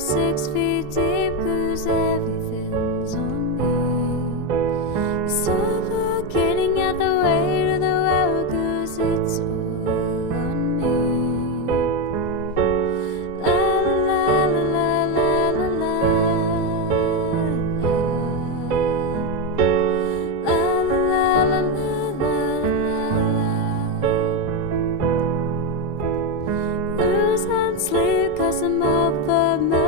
6 feet deep, 'cause everything's on me. Suffocating at the weight of the world, 'cause it's all on me. La la la la la la la la la la la. Lose and sleep, 'cause I'm over.